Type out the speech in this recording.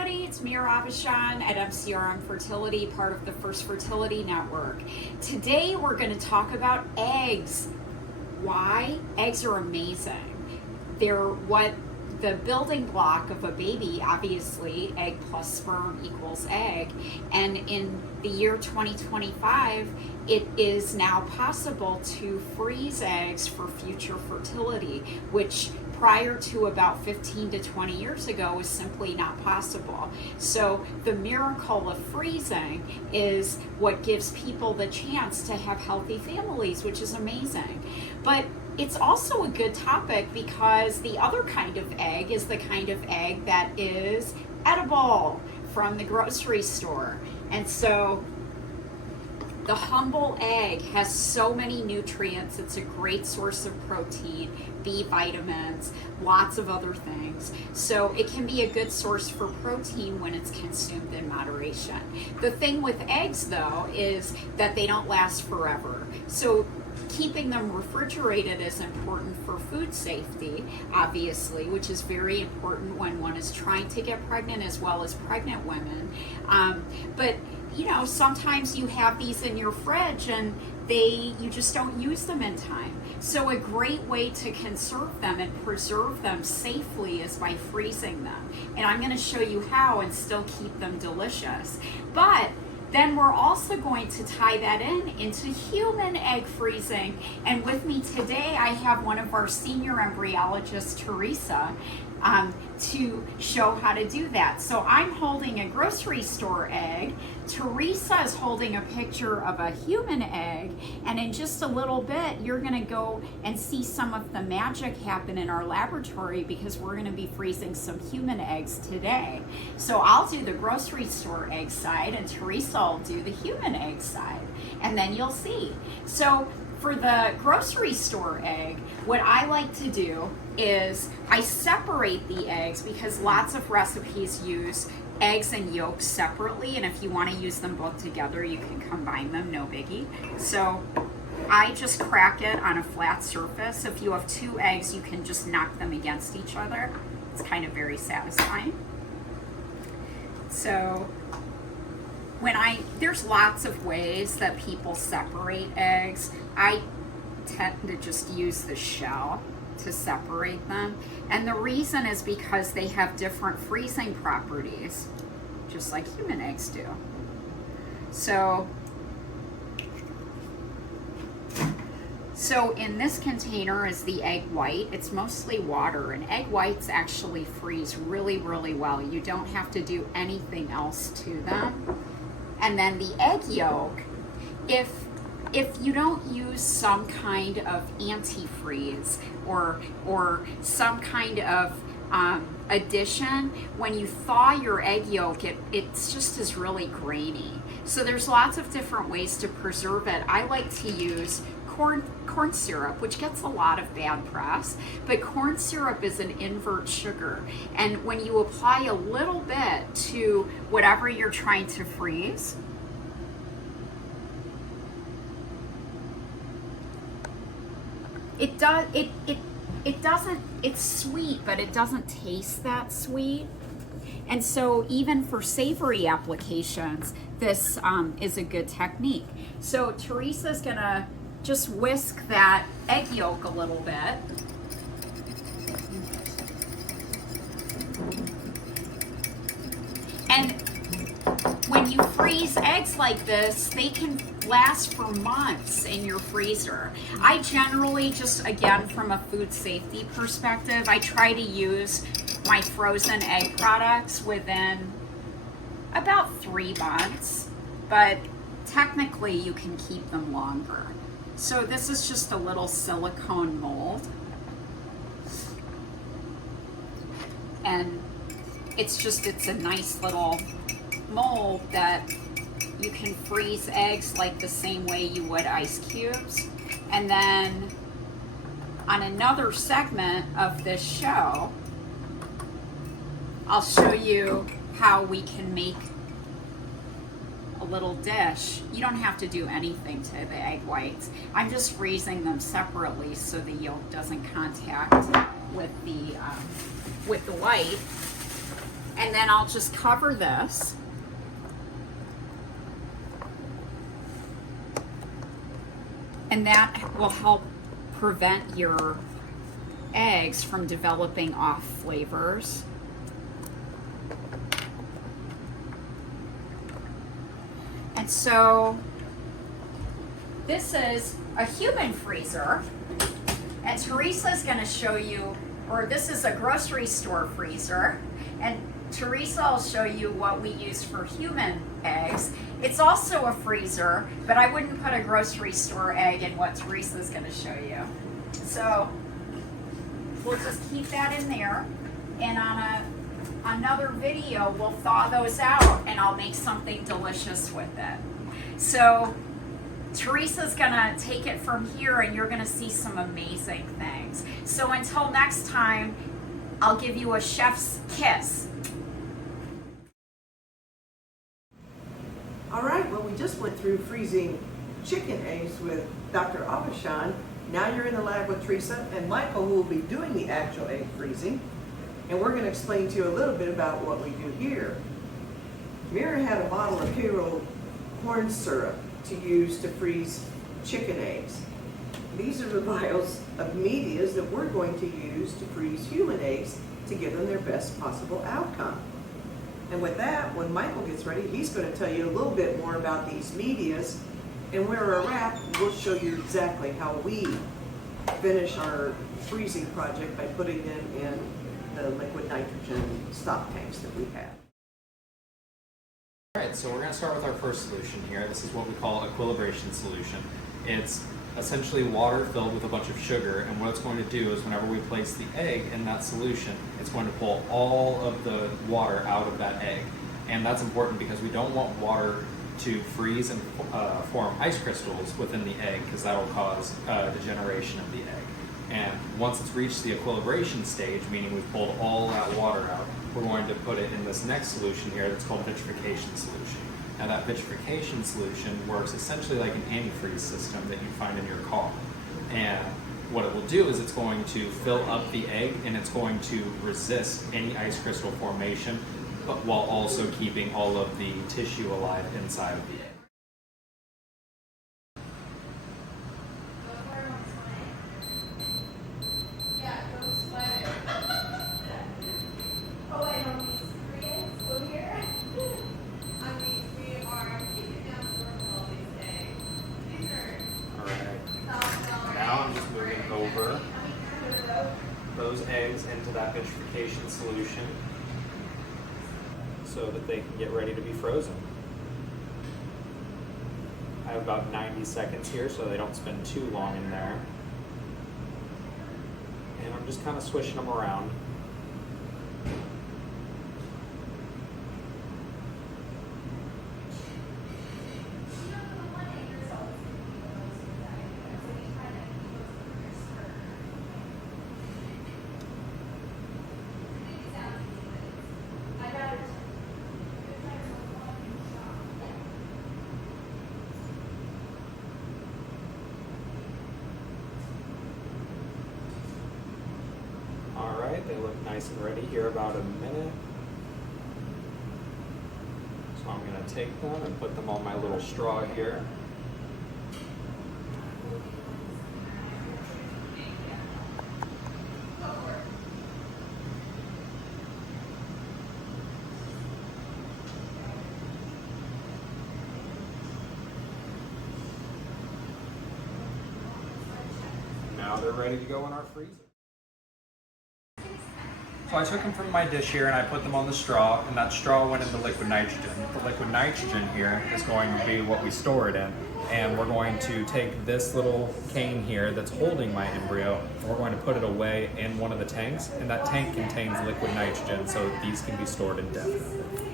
everybody, it's me, Aubuchon at MCRM Fertility, part of the First Fertility Network. Today we're going to talk about eggs. Why? Eggs are amazing. They're what the building block of a baby, obviously. Egg plus sperm equals egg. And in the year 2025, it is now possible to freeze eggs for future fertility, which prior to about 15 to 20 years ago was simply not possible. So the miracle of freezing is what gives people the chance to have healthy families, which is amazing. But it's also a good topic because the other kind of egg is the kind of egg that is edible from the grocery store. And so the humble egg has so many nutrients. It's a great source of protein, B vitamins, lots of other things. So it can be a good source for protein when it's consumed in moderation. The thing with eggs, though, is that they don't last forever. So keeping them refrigerated is important for food safety, obviously, which is very important when one is trying to get pregnant as well as pregnant women. But you know, sometimes you have these in your fridge and you just don't use them in time. So a great way to conserve them and preserve them safely is by freezing them. And I'm going to show you how and still keep them delicious. But then we're also going to tie that into human egg freezing. And with me today, I have one of our senior embryologists, Teresa, to show how to do that. So I'm holding a grocery store egg. Teresa is holding a picture of a human egg. And in just a little bit, you're going to go and see some of the magic happen in our laboratory because we're going to be freezing some human eggs today. So I'll do the grocery store egg side and Teresa will do the human egg side. And then you'll see. So for the grocery store egg, what I like to do is I separate the eggs because lots of recipes use eggs and yolks separately, and if you want to use them both together, you can combine them, no biggie. So I just crack it on a flat surface. If you have two eggs, you can just knock them against each other. It's kind of very satisfying. So there's lots of ways that people separate eggs. I tend to just use the shell to separate them. And the reason is because they have different freezing properties, just like human eggs do. So in this container is the egg white. It's mostly water, and egg whites actually freeze really, really well. You don't have to do anything else to them. And then the egg yolk, if you don't use some kind of antifreeze or some kind of addition, when you thaw your egg yolk, it's just is really grainy. So there's lots of different ways to preserve it. I like to use corn syrup, which gets a lot of bad press, but corn syrup is an invert sugar. And when you apply a little bit to whatever you're trying to freeze, it's sweet, but it doesn't taste that sweet. And so even for savory applications, this is a good technique. So Teresa's gonna just whisk that egg yolk a little bit. And when you freeze eggs like this, they can last for months in your freezer. I generally just, again, from a food safety perspective, I try to use my frozen egg products within about 3 months, but technically you can keep them longer. So this is just a little silicone mold. And it's a nice little mold that you can freeze eggs like the same way you would ice cubes. And then on another segment of this show, I'll show you how we can make a little dish. You don't have to do anything to the egg whites. I'm just freezing them separately so the yolk doesn't contact with the white. And then I'll just cover this. And that will help prevent your eggs from developing off flavors. And so this is a human freezer, and Teresa's going to show you, or this is a grocery store freezer, and Teresa will show you what we use for human eggs. It's also a freezer, but I wouldn't put a grocery store egg in what Teresa's going to show you. So we'll just keep that in there, and on another video we'll thaw those out and I'll make something delicious with it. So Teresa's gonna take it from here and you're gonna see some amazing things. So until next time, I'll give you a chef's kiss. All right, well, we just went through freezing chicken eggs with Dr. Aubuchon. Now you're in the lab with Teresa and Michael, who will be doing the actual egg freezing. And we're going to explain to you a little bit about what we do here. Mira had a bottle of Karo corn syrup to use to freeze chicken eggs. These are the vials of medias that we're going to use to freeze human eggs to give them their best possible outcome. And with that, when Michael gets ready, he's going to tell you a little bit more about these medias, and where we're at, we'll show you exactly how we finish our freezing project by putting them in the liquid nitrogen stock tanks that we have. Alright, so we're going to start with our first solution here. This is what we call equilibration solution. It's essentially water filled with a bunch of sugar, and what it's going to do is whenever we place the egg in that solution, it's going to pull all of the water out of that egg. And that's important because we don't want water to freeze and form ice crystals within the egg, because that will cause degeneration of the egg. And once it's reached the equilibration stage, meaning we've pulled all that water out, we're going to put it in this next solution here that's called vitrification solution. Now that vitrification solution works essentially like an antifreeze system that you find in your car. And what it will do is it's going to fill up the egg and it's going to resist any ice crystal formation, but while also keeping all of the tissue alive inside of the egg. Those eggs into that vitrification solution so that they can get ready to be frozen. I have about 90 seconds here so they don't spend too long in there. And I'm just kind of swishing them around. They look nice and ready here, about a minute. So I'm going to take them and put them on my little straw here. Now they're ready to go in our freezer. So I took them from my dish here and I put them on the straw, and that straw went into liquid nitrogen. The liquid nitrogen here is going to be what we store it in, and we're going to take this little cane here that's holding my embryo, and we're going to put it away in one of the tanks, and that tank contains liquid nitrogen so that these can be stored indefinitely.